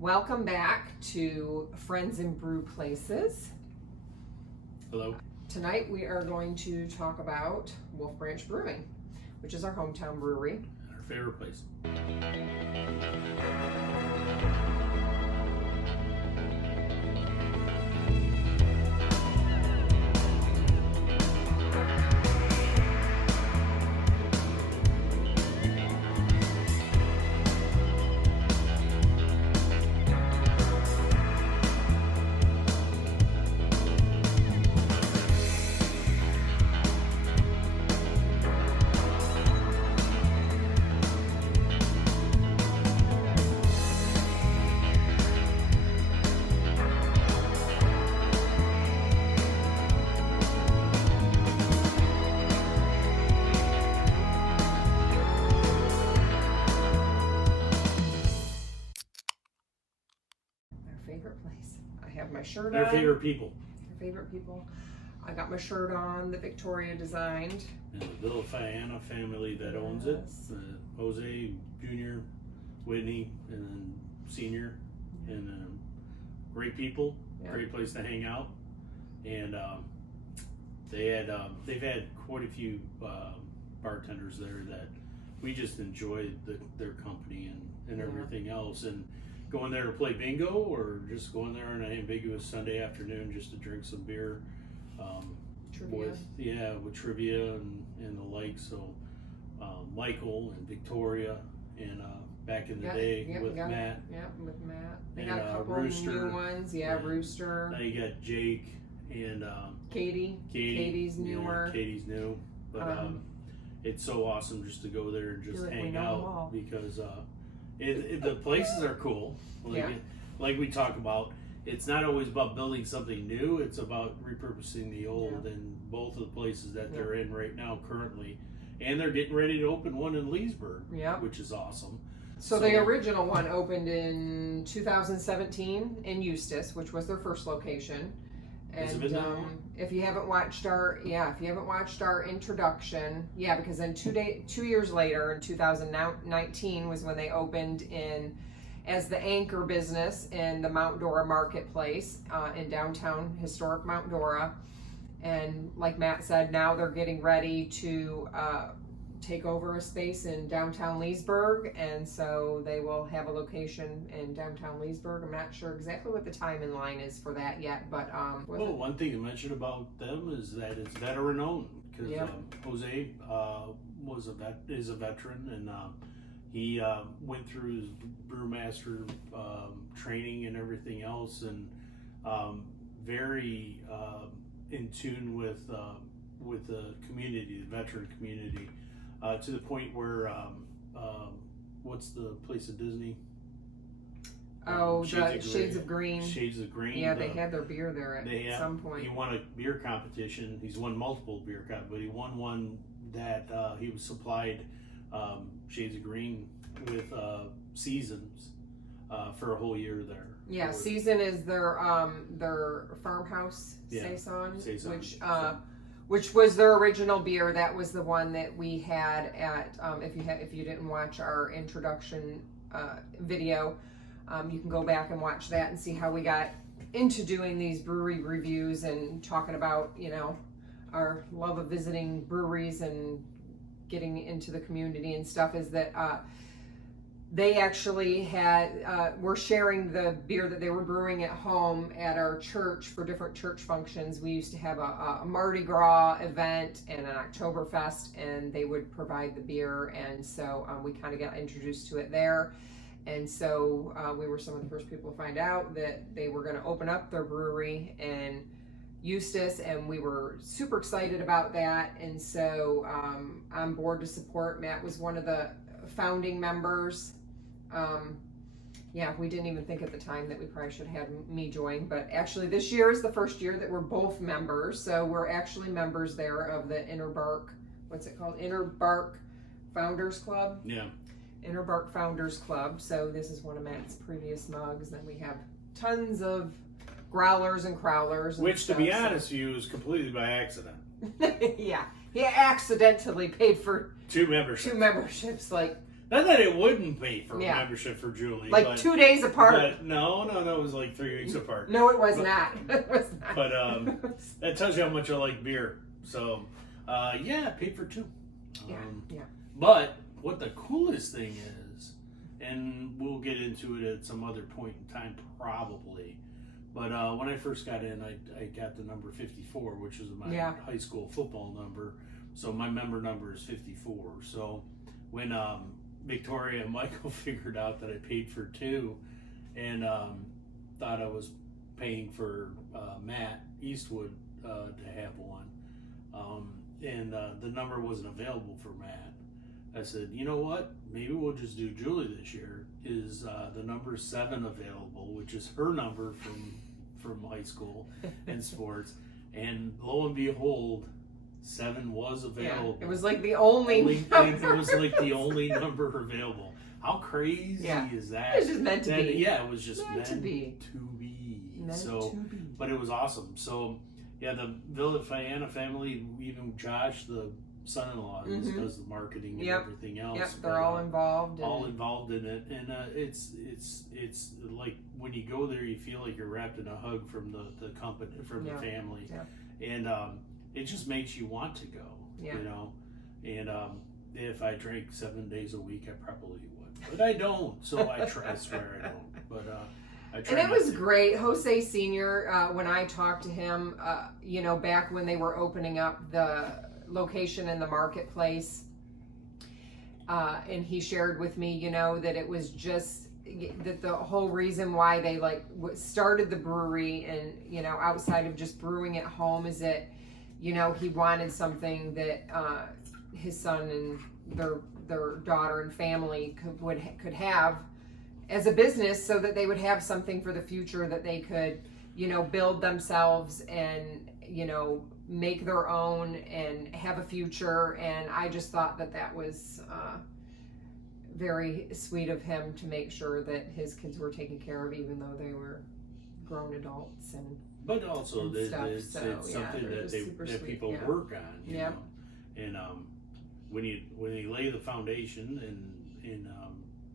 Welcome back to Friends and Brew Places. Hello. Tonight we are going to talk about Wolf Branch Brewing, which is our hometown brewery. Our favorite place. My shirt Their on. favorite people. Their favorite people. I got my shirt on that Victoria designed. And the Villafana family that owns it. Jose Jr., Whitney, and then Senior. And great people. Yeah. Great place to hang out. And they've had quite a few bartenders there that we just enjoyed their company and everything else. And going there to play bingo, or just going there on an ambiguous Sunday afternoon just to drink some beer, Trivia. with trivia and the like. So Michael and Victoria, and back in the day with Matt. Yeah, with Matt. They And, got a couple Rooster, new ones. Yeah, Rooster. Now you got Jake and Katie. Katie's newer. Yeah, Katie's new, but it's so awesome just to go there and just hang out because. The places are cool. Like we talk about, it's not always about building something new. It's about repurposing the old, and both of the places that they're in right now currently. And they're getting ready to open one in Leesburg, which is awesome. So the original one opened in 2017 in Eustis, which was their first location. And if you haven't watched our introduction, because then 2 years later in 2019 was when they opened as the anchor business in the Mount Dora Marketplace in downtown historic Mount Dora. And like Matt said, now they're getting ready to take over a space in downtown Leesburg, and so they will have a location in downtown Leesburg. I'm not sure exactly what the timeline is for that yet, but one thing to mention about them is that it's veteran owned, because Jose is a veteran, and he went through his brewmaster training and everything else, and very in tune with the community, the veteran community. To the point where, what's the place at Disney? Shades of Green. Shades of Green. Yeah, they had their beer there at some point. He won a beer competition. He's won multiple beer competitions, but he won one that he was supplied Shades of Green with Seasons for a whole year there. Yeah, Season is their farmhouse saison, which was their original beer. That was the one that we had at, if you didn't watch our introduction video, you can go back and watch that and see how we got into doing these brewery reviews and talking about, our love of visiting breweries and getting into the community and stuff. Is that they actually were sharing the beer that they were brewing at home at our church for different church functions. We used to have a Mardi Gras event and an Oktoberfest, and they would provide the beer, and so we kind of got introduced to it there. And so we were some of the first people to find out that they were going to open up their brewery in Eustis, and we were super excited about that. And so on board to support. Matt was one of the founding members. We didn't even think at the time that we probably should have had me join, but actually this year is the first year that we're both members. So we're actually members there of the Inner Bark, what's it called? Inner Bark Founders Club. Yeah. Inner Bark Founders Club. So this is one of Matt's previous mugs. Then we have tons of growlers and crowlers. And which, to be honest with you, is completely by accident. Yeah. He accidentally paid for two memberships. Like Not that it wouldn't pay for membership for Julie. Like but, 2 days apart. But no, it was like 3 weeks apart. No, it was not. It was not. But that tells you how much I like beer. So, I paid for 2. Yeah. But what the coolest thing is, and we'll get into it at some other point in time probably, but when I first got in, I got the number 54, which is my high school football number. So my member number is 54. So when Victoria and Michael figured out that I paid for 2 and thought I was paying for Matt Eastwood to have one, and the number wasn't available for Matt, I said, you know what? Maybe we'll just do Julie this year. Is the number 7 available, which is her number from high school and sports, and lo and behold, 7 was available. Yeah, it was like the only it was like the only number available. How crazy is that? It was just meant to be. Yeah, it was just meant to be. Meant to be. But it was awesome. So, yeah, the Villafaña family, even Josh, the son-in-law, does the marketing and everything else. Yep, they're all involved. All involved in it, and it's like when you go there, you feel like you're wrapped in a hug from the company, from the family, and it just makes you want to go. You know, and if I drank 7 days a week, I probably would, but I don't. So I swear I don't. But and it was great. Jose Sr., when I talked to him, back when they were opening up the location in the marketplace, and he shared with me, that it was just that the whole reason why they started the brewery and, outside of just brewing at home is that, he wanted something that his son and their daughter and family could have as a business, so that they would have something for the future that they could, build themselves and, make their own and have a future. And I just thought that was very sweet of him to make sure that his kids were taken care of, even though they were grown adults. But also it's something that people work on, you know. And when you lay the foundation and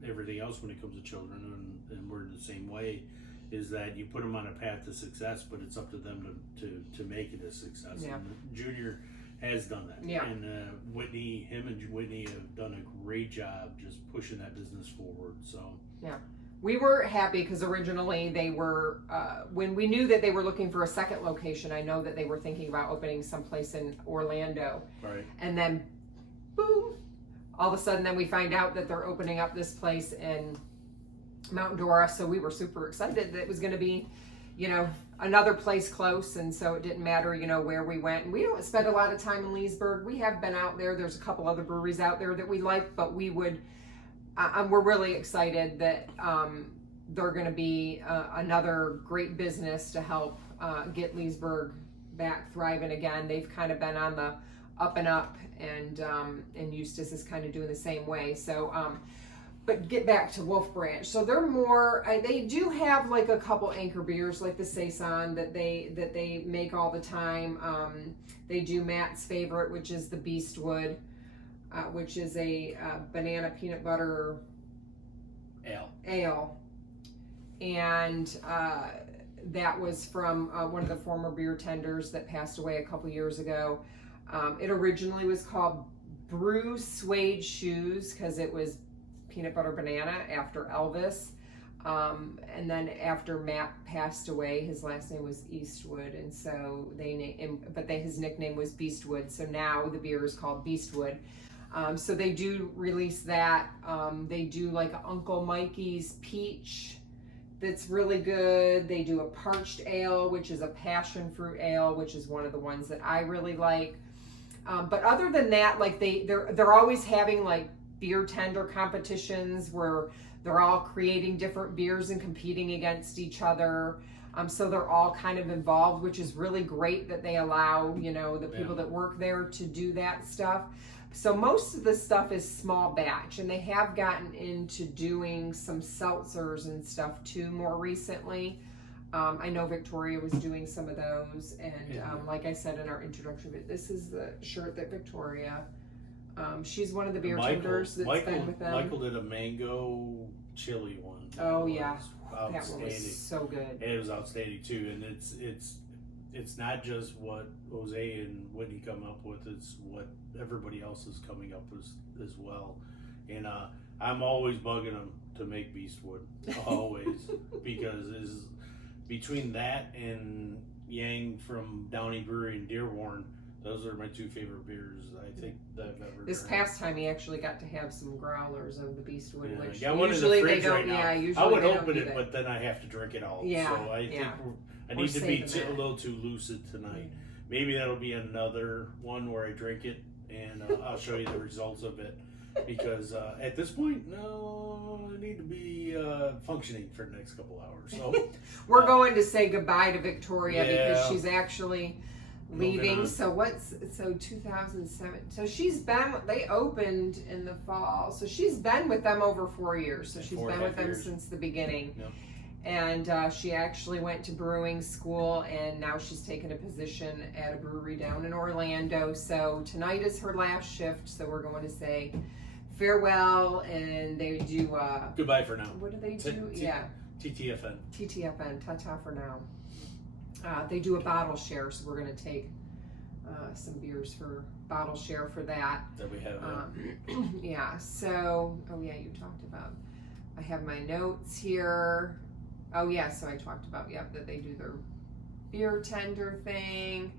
everything else when it comes to children, and we're the same way, is that you put them on a path to success, but it's up to them to make it a success. Yeah. And Junior has done that. Yeah. And him and Whitney have done a great job just pushing that business forward. So yeah, we were happy because originally they were when we knew that they were looking for a second location. I know that they were thinking about opening someplace in Orlando. Right. And then, boom! All of a sudden, then we find out that they're opening up this place in Mount Dora, so we were super excited that it was going to be, another place close, and so it didn't matter, where we went. And we don't spend a lot of time in Leesburg. We have been out there. There's a couple other breweries out there that we like, but we would, we're really excited that they're going to be another great business to help get Leesburg back thriving again. They've kind of been on the up and up, and Eustis is kind of doing the same way. So, but get back to Wolf Branch. So they're more, they do have like a couple anchor beers like the Saison that they make all the time. They do Matt's favorite, which is the Beastwood, which is a banana peanut butter ale. And that was from one of the former beer tenders that passed away a couple years ago. It originally was called Brew Suede Shoes because it was peanut butter banana after Elvis. And then after Matt passed away, his last name was Eastwood, and so his nickname was Beastwood. So now the beer is called Beastwood. So they do release that. They do like Uncle Mikey's Peach that's really good. They do a parched ale, which is a passion fruit ale, which is one of the ones that I really like. But other than that, like they're always having like beer tender competitions where they're all creating different beers and competing against each other. So they're all kind of involved, which is really great that they allow, the people that work there to do that stuff. So most of the stuff is small batch, and they have gotten into doing some seltzers and stuff too more recently. I know Victoria was doing some of those, and like I said in our introduction, this is the shirt that Victoria She's one of the beer tenders that's been with them. Michael did a mango chili one. Oh yeah, that one was so good. It was outstanding too, and it's not just what Jose and Whitney come up with; it's what everybody else is coming up with as well. And I'm always bugging them to make Beastwood, always, because between that and Yang from Downey Brewery in Dearborn, those are my two favorite beers I think that I've ever This drank. past time, he actually got to have some growlers of the Beastwood, which I got one usually in the fridge they don't. Right now. Yeah, usually I would they don't open do it, that. but then I have to drink it all. Yeah, so I think I need to be a little too lucid tonight. Maybe that'll be another one where I drink it and I'll show you the results of it. Because at this point, no, I need to be functioning for the next couple hours. So we're going to say goodbye to Victoria because she's actually leaving. So 2007. So they opened in the fall. So she's been with them over 4 years. So she's been with them since the beginning. Yep. And she actually went to brewing school, and now she's taken a position at a brewery down in Orlando. So tonight is her last shift. So we're going to say farewell, and they do goodbye for now. What do they do? TTFN, ta-ta for now. They do a bottle share, so we're going to take some beers for bottle share for that we have yeah, so you talked about, I have my notes here. Oh yeah, so I talked about that they do their beer tender thing.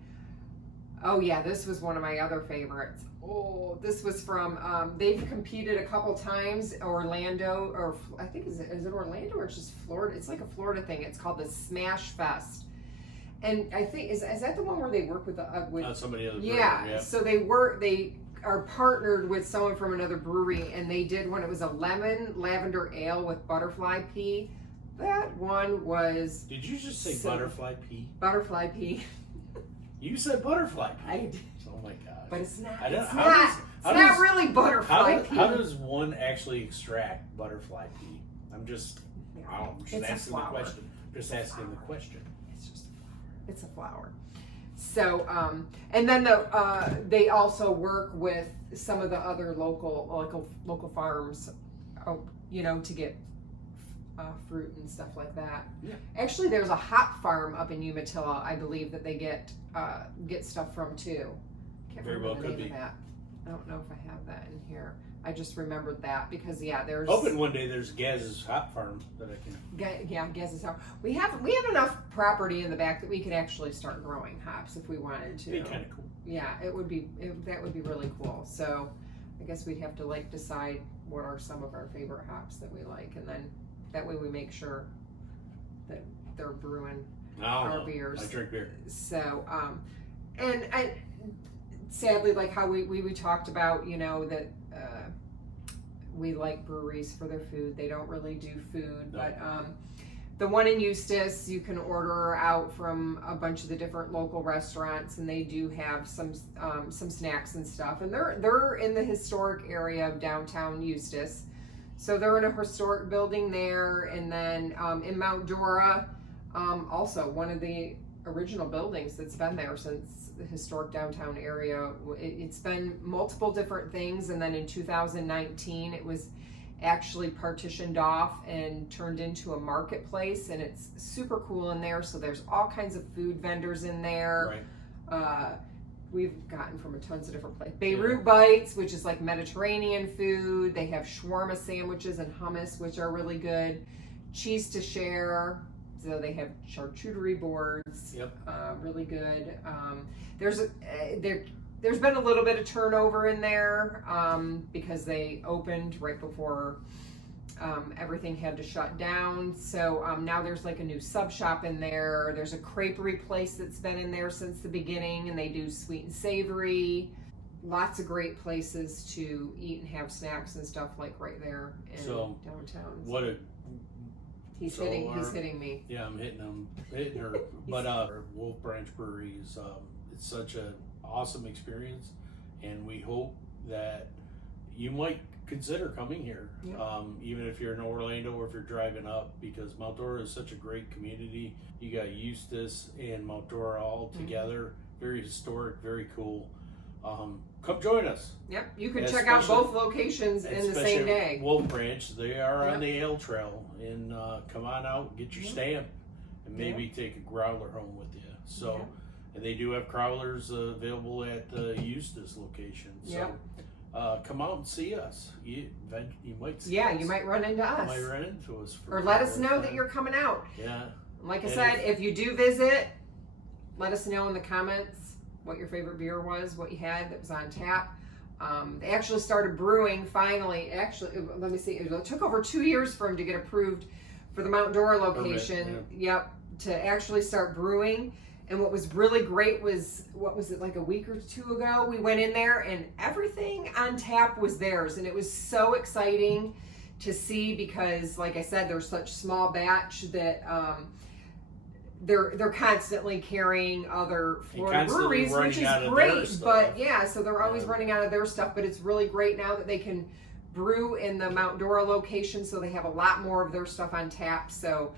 Oh yeah, this was one of my other favorites. Oh, this was from, they've competed a couple times, Orlando, or I think, is it Orlando or it's just Florida? It's like a Florida thing. It's called the Smash Fest. And I think, is that the one where they work with somebody else? Yeah, so they are partnered with someone from another brewery, and they did one, it was a lemon lavender ale with butterfly pea. That one was... Did you just say butterfly pea? Butterfly pea. You said butterfly pea. I did. Oh my god. But it's not. It's not really butterfly pea. How does one actually extract butterfly pea? I'm just asking the question. Just asking the question. It's just a flower. It's a flower. So, and then they also work with some of the other local farms, to get fruit and stuff like that. Yeah. Actually, there's a hop farm up in Umatilla, I believe, that they get stuff from too. Can't Very remember well the name of that. I don't know if I have that in here. I just remembered that because there's. Hoping one day there's Gaz's hop farm that I can. Gaz's hop. We have enough property in the back that we could actually start growing hops if we wanted to. It'd be kind of cool. Yeah, that would be really cool. So, I guess we'd have to decide what are some of our favorite hops that we like, and then that way we make sure that they're brewing our beers. I drink beer. So, and sadly, like how we talked about, that we like breweries for their food. They don't really do food, No. but the one in Eustis, you can order out from a bunch of the different local restaurants, and they do have some snacks and stuff. And they're in the historic area of downtown Eustis. So they're in a historic building there, and then in Mount Dora, also one of the original buildings that's been there since the historic downtown area. It's been multiple different things, and then in 2019 it was actually partitioned off and turned into a marketplace, and it's super cool in there. So there's all kinds of food vendors in there. Right. We've gotten from tons of different places. Beirut Bites, which is like Mediterranean food. They have shawarma sandwiches and hummus, which are really good. Cheese to share. So they have charcuterie boards. Yep. Really good. There's been a little bit of turnover in there because they opened right before everything had to shut down. So now there's like a new sub shop in there. There's a creperie place that's been in there since the beginning, and they do sweet and savory. Lots of great places to eat and have snacks and stuff like right there in downtown. He's hitting me. Yeah, I'm hitting her. But Wolf Branch Brewery is it's such an awesome experience, and we hope that you might consider coming here, even if you're in Orlando or if you're driving up, because Mount Dora is such a great community. You got Eustis and Mount Dora all together. Very historic, very cool. come join us. Yep, you can check out both locations in the same day. Wolf Branch, they are on the Ale Trail, and come on out, get your stamp, and maybe take a growler home with you. So, and they do have growlers available at the Eustis location. So, come out and see us. You might see us. You might run into us. You might run into us. Or let us know that you're coming out. Yeah. Like I said, if you do visit, let us know in the comments what your favorite beer was, what you had that was on tap. They actually started brewing finally. Actually, let me see. It took over 2 years for them to get approved for the Mount Dora location. Yep, to actually start brewing. And what was really great was, what was it, like a week or two ago? We went in there and everything on tap was theirs. And it was so exciting to see because, like I said, they're such small batch that they're constantly carrying other Florida breweries, which is great. But so they're always running out of their stuff. But it's really great now that they can brew in the Mount Dora location, so they have a lot more of their stuff on tap. So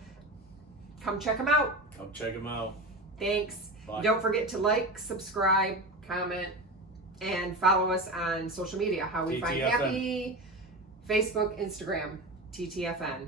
come check them out. Come check them out. Thanks. Bye. Don't forget to like, subscribe, comment, and follow us on social media. How We Find Happy, Facebook, Instagram, TTFN.